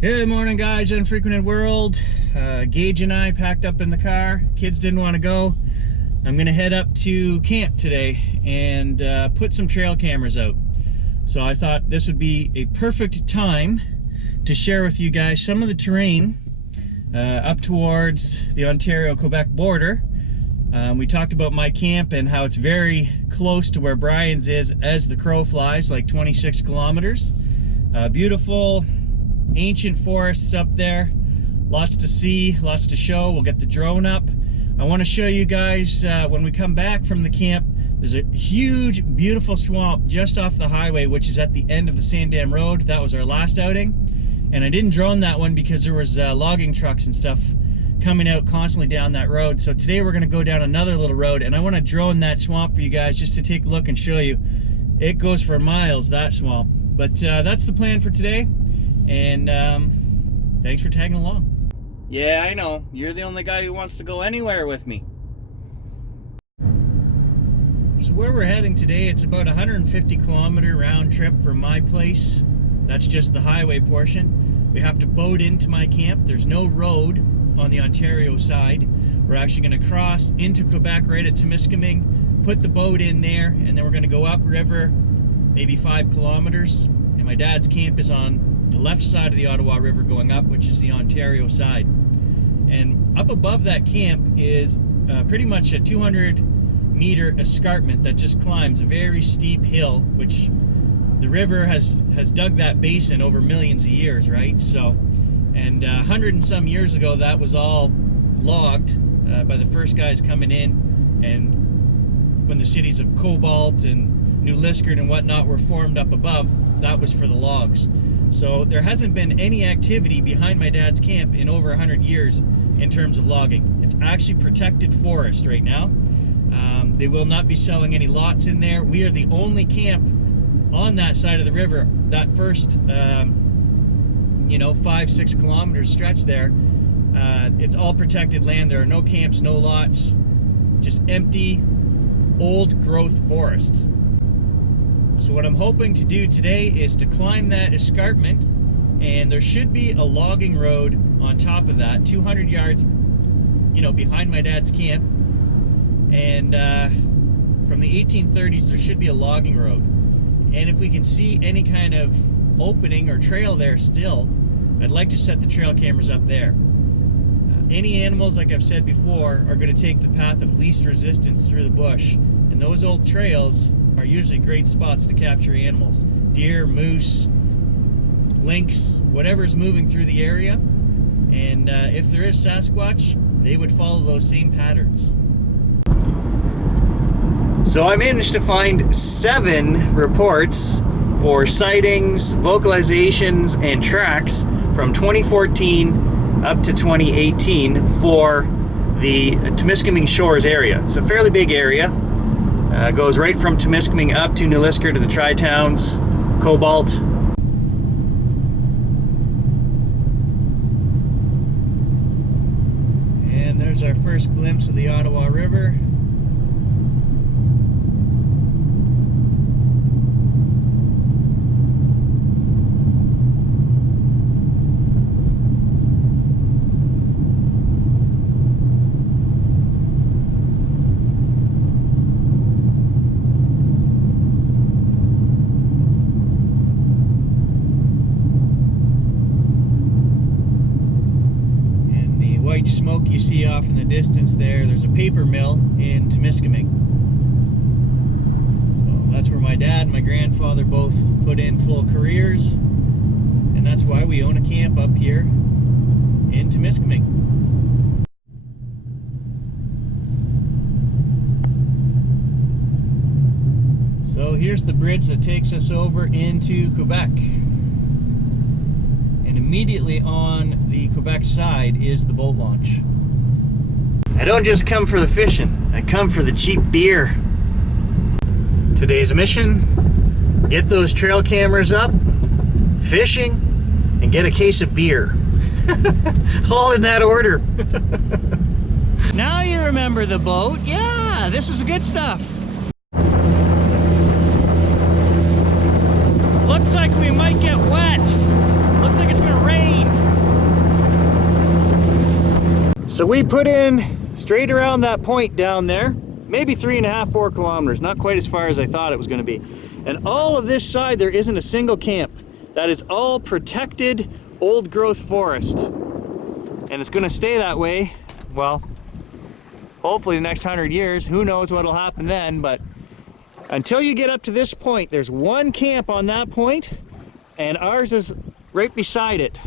Good morning, guys. Unfrequented world. Gage and I packed up in the car. Kids didn't want to go. I'm gonna head up to camp today and put some trail cameras out. So I thought this would be a perfect time to share with you guys some of the terrain up towards the Ontario-Quebec border. We talked about my camp and how it's very close to where Brian's is as the crow flies, like 26 kilometers. Beautiful ancient forests up there, lots to see, lots to show. We'll get the drone up. I want to show you guys when we come back from the camp, there's a huge beautiful swamp just off the highway, which is at the end of the Sandam Road. That was our last outing, and I didn't drone that one because there was logging trucks and stuff coming out constantly down that road. So today we're going to go down another little road, and I want to drone that swamp for you guys just to take a look and show you. It goes for miles, that swamp. But that's the plan for today. And thanks for tagging along. Yeah, I know. You're the only guy who wants to go anywhere with me. So where we're heading today, it's about a 150-kilometer round trip from my place. That's just the highway portion. We have to boat into my camp. There's no road on the Ontario side. We're actually going to cross into Quebec right at Temiskaming, put the boat in there, and then we're going to go upriver maybe 5 kilometers. And my dad's camp is on the left side of the Ottawa River going up, which is the Ontario side. And up above that camp is pretty much a 200-meter escarpment that just climbs a very steep hill, which the river has dug that basin over millions of years, right? So, and 100 and some years ago, that was all logged by the first guys coming in, and when the cities of Cobalt and New Liskeard and whatnot were formed up above, that was for the logs. So there hasn't been any activity behind my dad's camp in over 100 years in terms of logging. It's actually protected forest right now. They will not be selling any lots in there. We are the only camp on that side of the river. That first, 5-6 kilometers stretch there, it's all protected land. There are no camps, no lots, just empty, old growth forest. So what I'm hoping to do today is to climb that escarpment, and there should be a logging road on top of that, 200 yards, behind my dad's camp. And from the 1830s, there should be a logging road. And if we can see any kind of opening or trail there still, I'd like to set the trail cameras up there. Any animals, like I've said before, are going to take the path of least resistance through the bush. And those old trails are usually great spots to capture animals. Deer, moose, lynx, whatever's moving through the area. And if there is Sasquatch, they would follow those same patterns. So I managed to find 7 reports for sightings, vocalizations, and tracks from 2014 up to 2018 for the Temiskaming Shores area. It's a fairly big area. Goes right from Temiskaming up to New Liskeard to the Tri-Towns, Cobalt. And there's our first glimpse of the Ottawa River. White smoke you see off in the distance there's a paper mill in Temiskaming. So that's where my dad and my grandfather both put in full careers, and that's why we own a camp up here in Temiskaming. So here's the bridge that takes us over into Quebec. And immediately on the Quebec side is the boat launch. I don't just come for the fishing, I come for the cheap beer. Today's mission, get those trail cameras up, fishing, and get a case of beer. All in that order. Now you remember the boat. Yeah, this is good stuff. Looks like we might get wet. Looks like it's gonna rain. So we put in straight around that point down there, maybe 3.5, 4 kilometers, not quite as far as I thought it was gonna be. And all of this side, there isn't a single camp. That is all protected old growth forest. And it's gonna stay that way, well, hopefully the next 100 years. Who knows what'll happen then, but until you get up to this point, there's one camp on that point, and ours is right beside it.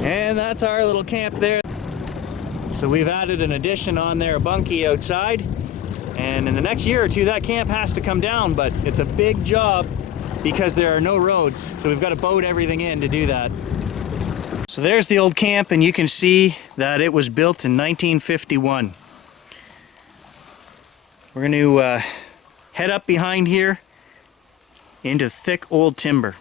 And that's our little camp there. So we've added an addition on there, a bunkie outside. And in the next year or two, that camp has to come down, but it's a big job because there are no roads. So we've got to boat everything in to do that. So there's the old camp, and you can see that it was built in 1951. We're going to head up behind here into thick old timber.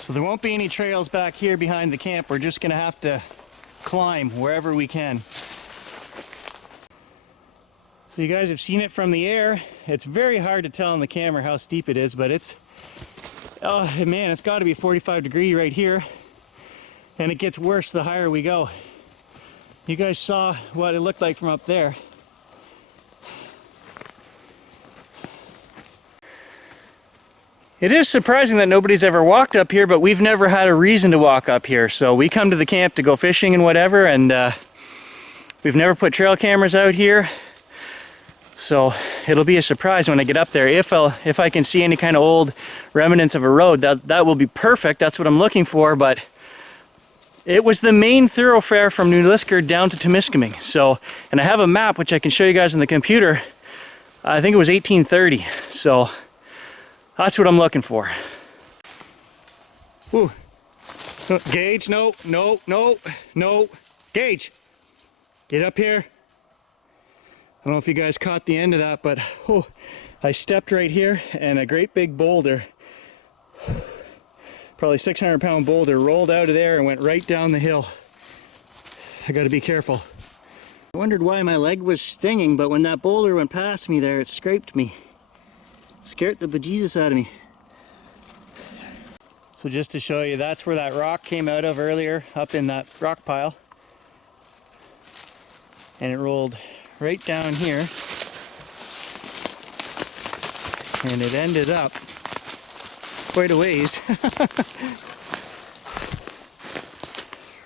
So there won't be any trails back here behind the camp. We're just gonna have to climb wherever we can. So you guys have seen it from the air. It's very hard to tell on the camera how steep it is, but it's, oh man, it's gotta be 45 degrees right here. And it gets worse the higher we go. You guys saw what it looked like from up there. It is surprising that nobody's ever walked up here, but we've never had a reason to walk up here. So we come to the camp to go fishing and whatever, and we've never put trail cameras out here. So it'll be a surprise when I get up there. If I can see any kind of old remnants of a road, that will be perfect. That's what I'm looking for, but it was the main thoroughfare from New Liskeard down to Temiskaming. So, and I have a map which I can show you guys on the computer. I think it was 1830. So that's what I'm looking for. Ooh. Gage, no. Gage, get up here. don't know if you guys caught the end of that, but oh, I stepped right here and a great big boulder, probably 600-pound boulder, rolled out of there and went right down the hill. I gotta be careful. I wondered why my leg was stinging, but when that boulder went past me there, it scraped me. Scared the bejesus out of me. So just to show you, that's where that rock came out of earlier, up in that rock pile. And it rolled right down here. And it ended up quite a ways.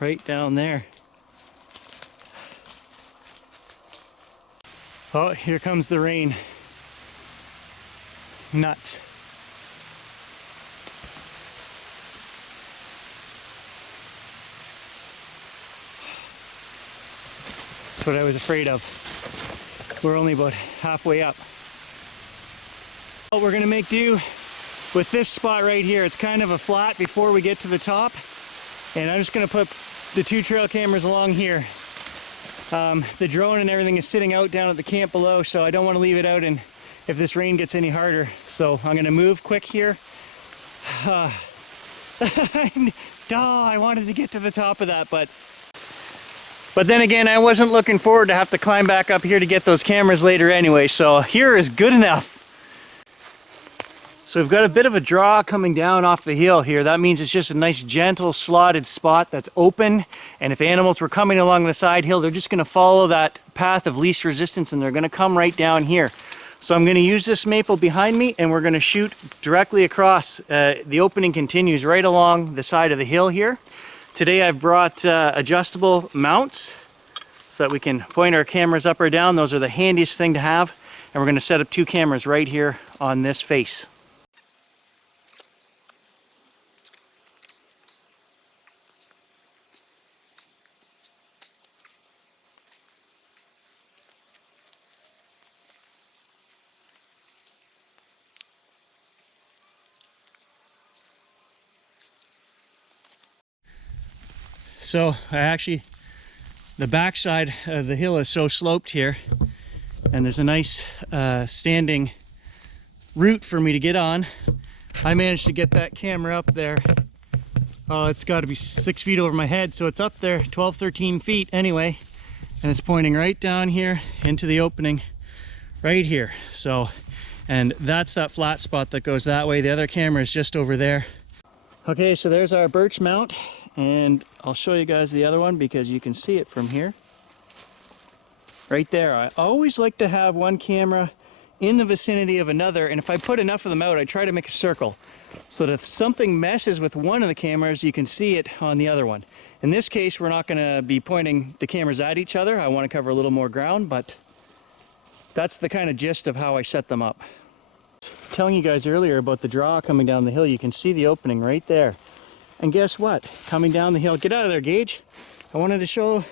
Right down there. Oh, here comes the rain. Nuts. That's what I was afraid of. We're only about halfway up. Well, we're gonna make do with this spot right here. It's kind of a flat before we get to the top. And I'm just gonna put the 2 trail cameras along here. The drone and everything is sitting out down at the camp below, so I don't want to leave it out and if this rain gets any harder. So I'm gonna move quick here. I wanted to get to the top of that, but then again, I wasn't looking forward to have to climb back up here to get those cameras later anyway, so here is good enough. So we've got a bit of a draw coming down off the hill here. That means it's just a nice gentle slotted spot that's open, and if animals were coming along the side hill, they're just gonna follow that path of least resistance and they're gonna come right down here. So I'm gonna use this maple behind me and we're gonna shoot directly across. The opening continues right along the side of the hill here. Today I've brought adjustable mounts so that we can point our cameras up or down. Those are the handiest thing to have. And we're gonna set up 2 cameras right here on this face. So the backside of the hill is so sloped here, and there's a nice standing route for me to get on. I managed to get that camera up there. Oh, it's got to be 6 feet over my head, so it's up there 12, 13 feet anyway, and it's pointing right down here into the opening right here. So, and that's that flat spot that goes that way. The other camera is just over there. Okay, so there's our birch mount. And I'll show you guys the other one because you can see it from here. Right there. I always like to have one camera in the vicinity of another, and if I put enough of them out, I try to make a circle so that if something messes with one of the cameras, you can see it on the other one. In this case, we're not going to be pointing the cameras at each other. I want to cover a little more ground, but that's the kind of gist of how I set them up. Telling you guys earlier about the draw coming down the hill, you can see the opening right there. And guess what? Coming down the hill, get out of there, Gage. I wanted to show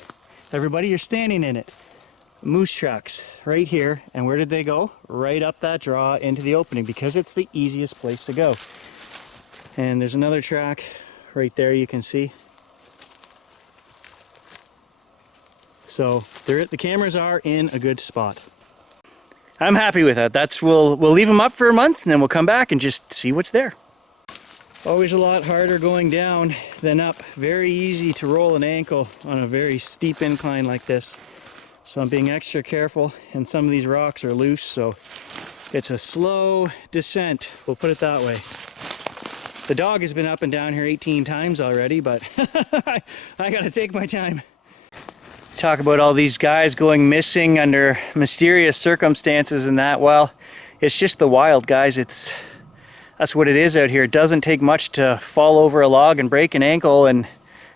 everybody you're standing in it. Moose tracks right here. And where did they go? Right up that draw into the opening because it's the easiest place to go. And there's another track right there you can see. So the cameras are in a good spot. I'm happy with that. We'll leave them up for a month and then we'll come back and just see what's there. Always a lot harder going down than up. Very easy to roll an ankle on a very steep incline like this. So I'm being extra careful, and some of these rocks are loose, so it's a slow descent, we'll put it that way. The dog has been up and down here 18 times already, but I gotta take my time. Talk about all these guys going missing under mysterious circumstances and that. Well, it's just the wild, guys. That's what it is out here. It doesn't take much to fall over a log and break an ankle and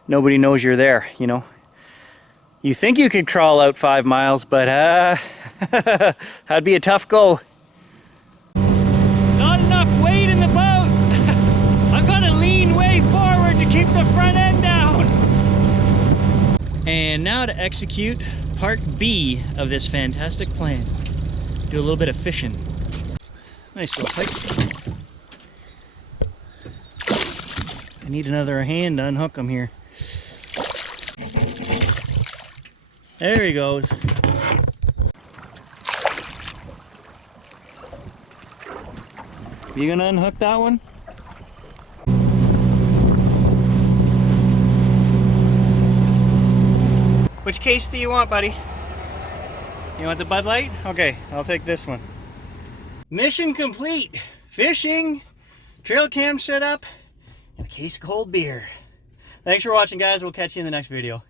nobody knows you're there, you know. You think you could crawl out 5 miles, but that'd be a tough go. Not enough weight in the boat. I've got to lean way forward to keep the front end down. And now to execute part B of this fantastic plan. Do a little bit of fishing. Nice little pike. I need another hand to unhook him here. There he goes. You gonna unhook that one? Which case do you want, buddy? You want the Bud Light? Okay, I'll take this one. Mission complete. Fishing, trail cam set up, and a case of cold beer. Thanks for watching, guys. We'll catch you in the next video.